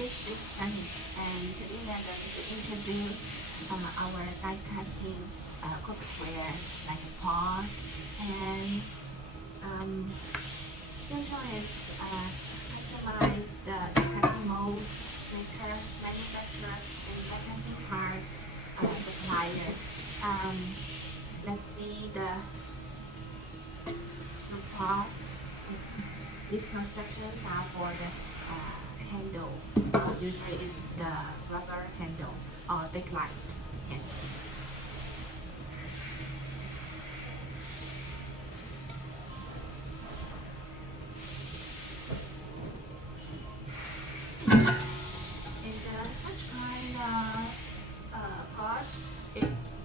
is Sunny, and today we are going to introduce our die casting cookware like pots and Yontone is customized casting mold maker, manufacturer, and die casting part supplier. Let's see the support. These constructions are for the handle. Usually it's the rubber handle or backlight handle. And such kind of part,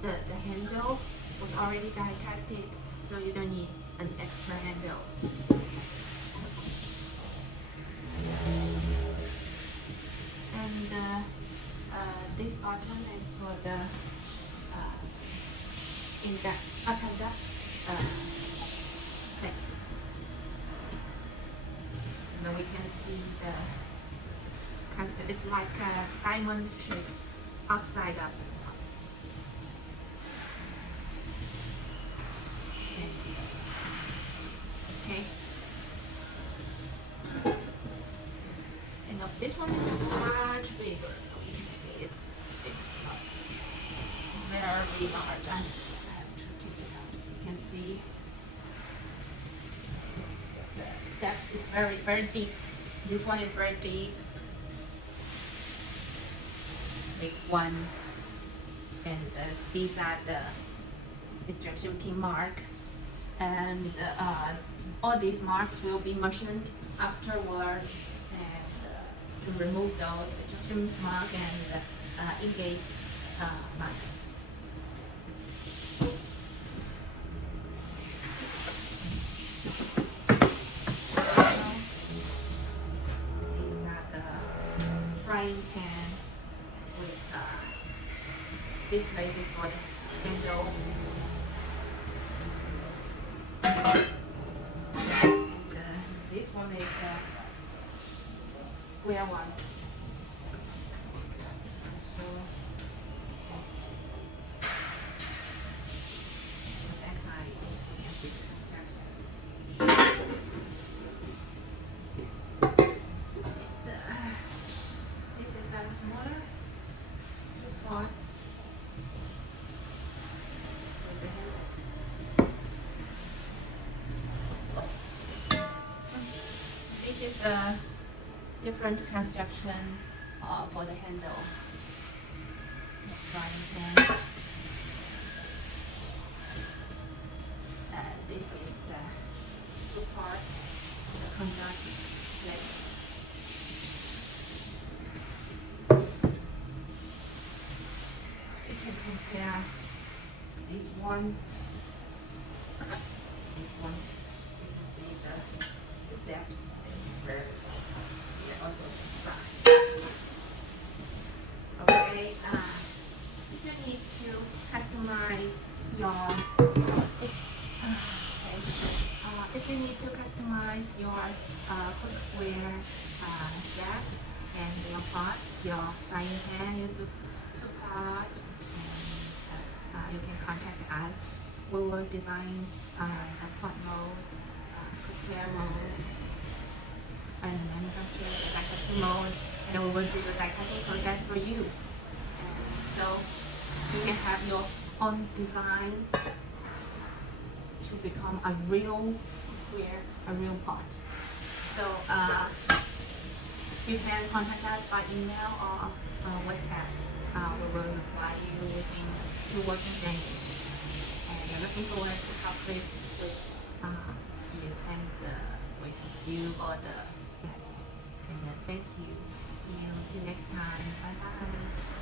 the handle was already die casted, so you don't need an extra handle. And this button is for the conduct plate. Now we can see the constant. It's like a diamond shape outside of the pot. Okay. And this one is much bigger. You can see it's very large. I have to take it out. You can see the depth is very deep. This one is very deep. Big one. And these are the ejection pin mark. And all these marks will be machined afterward. To remove those ejection mark and ingate marks. These are the frying pan with this place is for the handle. This one is square one. So that side this is a smaller pot with the handle. This is a different construction for the handle. Frying pan. This is the support, the conduct plate. You can compare this one. This one. You can see the depth is very. Also okay, if you need to customize your if you need to customize your cookware set and your pot, your frying pan, your support, and you can contact us. We will design a pot mold, cookware mold, and manufacture the die-casting mold, and we will do the die-casting process for you. So you can have your own design to become a real cookware, a real pot. So you can contact us by email or WhatsApp. We will reply you within 2 working days. And we're looking forward to cooperate with you and with you or the guest. And thank you. See you till next time. Bye bye.